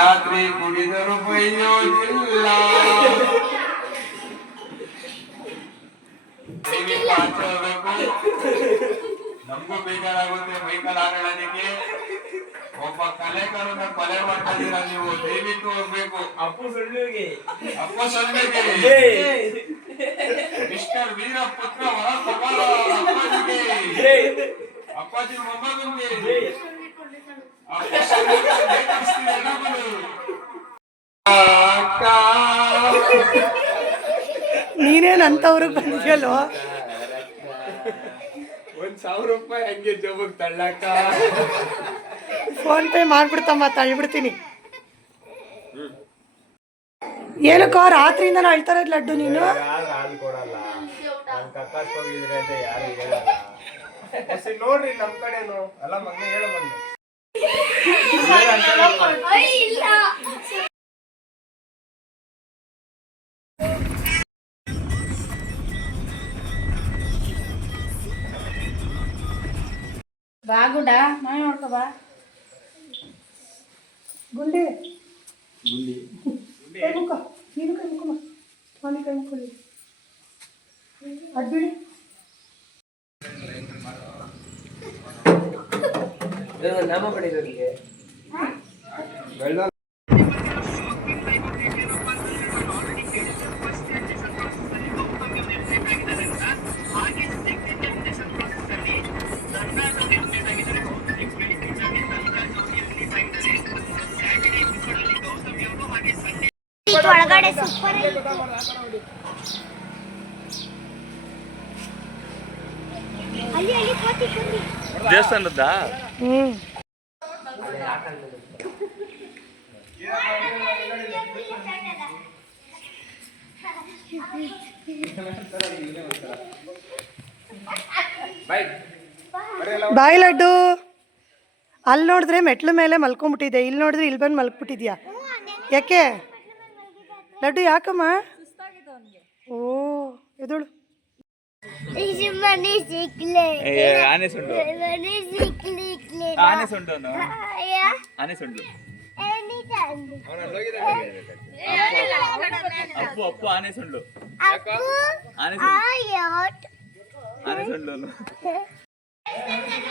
रात्रि कुड़ी तो रुपयो चिल्ला ನಮ್ಗು ಬೇಜಾರಾಗುತ್ತೆ ವೈಕಲ್ ಆಗಲಿಕ್ಕೆ ಒಬ್ಬ ಕಲೆಕರು ಕಲೆ ಮಾಡ್ತಾ ನೀವು ದಯವಿಟ್ಟು ಹೋಗ್ಬೇಕು ಅಪ್ಪು ಸಣ್ಣಗೆ ಅಪ್ಪ ಸಣ್ಣಗೆ ಮಿಸ್ಟರ್ ವೀರ ಪುತ್ರ ಅಪ್ಪಾಜಿಗೆ ಅಪ್ಪಾಜಿ ಮೊಬೈಲ್ ನಿಮ್ಗೆ ಅಪ್ಪ ಸಣ್ಣ ನೀನೇನ್ ಅಂತವ್ರ ಬಂದಿಯಲ್ವ ಒಂದ್ ಸಾವಿರ ರೂಪಾಯಿ ಹಂಗೆ ಜೋಬಕ್ ತಳ್ಳಾಕ ಫೋನ್ ಪೇ ಮಾಡ್ಬಿಡ್ತಮ್ಮ ತಳ್ಳಿಬಿಡ್ತೀನಿ ಏನಕ್ಕ ರಾತ್ರಿಯಿಂದ ನಾ ಅಳ್ತಾರ ಲಡ್ಡು ನೀನು ನೋಡ್ರಿ ನಮ್ ಕಡೆ బాగుడా మనం ఒకబా గుండె గుండె ఇంకొక ఇంకొక ఇంకొక మాలిక ఇంకొక అడ్డు ఏదో నామ పడిరోడికి వెళ్ళా ಹ್ಮ್ ಲಡ್ಡು ಅಲ್ಲಿ ನೋಡಿದ್ರೆ ಮೆಟ್ಲು ಮೇಲೆ ಮಲ್ಕೊಂಡ್ಬಿಟ್ಟಿದೆ ಇಲ್ಲಿ ನೋಡಿದ್ರೆ ಇಲ್ಲಿ ಬಂದು ಮಲ್ಕುಬಿಟ್ಟಿದ್ಯಾ ಯಾಕೆ ಲಡ್ಡು ಯಾಕಮ್ಮ ಓ ಎದುಳು ಆನೆ ಸುಂಡು ಆನೆ ಸುಂಡು ಆನೆ ಸುಂಡು ಆನೆ ಸುಂಡು ಆನೆ ಸುಂಡು